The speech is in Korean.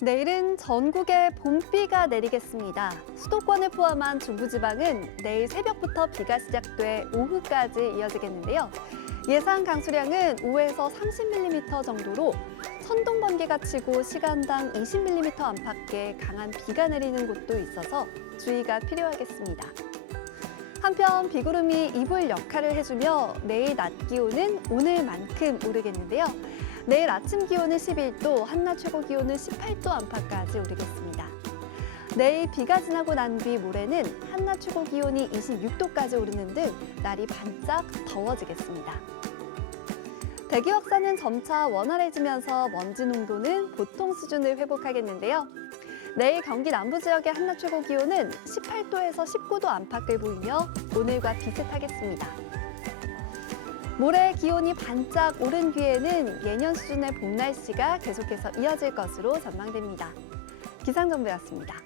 내일은 전국에 봄비가 내리겠습니다. 수도권을 포함한 중부지방은 내일 새벽부터 비가 시작돼 오후까지 이어지겠는데요. 예상 강수량은 5에서 30mm 정도로 천둥 번개가 치고 시간당 20mm 안팎의 강한 비가 내리는 곳도 있어서 주의가 필요하겠습니다. 한편 비구름이 이불 역할을 해주며 내일 낮 기온은 오늘만큼 오르겠는데요. 내일 아침 기온은 11도, 한낮 최고 기온은 18도 안팎까지 오르겠습니다. 내일 비가 지나고 난 뒤 모레는 한낮 최고 기온이 26도까지 오르는 등 날이 반짝 더워지겠습니다. 대기 확산은 점차 원활해지면서 먼지 농도는 보통 수준을 회복하겠는데요. 내일 경기 남부 지역의 한낮 최고 기온은 18도에서 19도 안팎을 보이며 오늘과 비슷하겠습니다. 모레 기온이 반짝 오른 뒤에는 예년 수준의 봄 날씨가 계속해서 이어질 것으로 전망됩니다. 기상정보였습니다.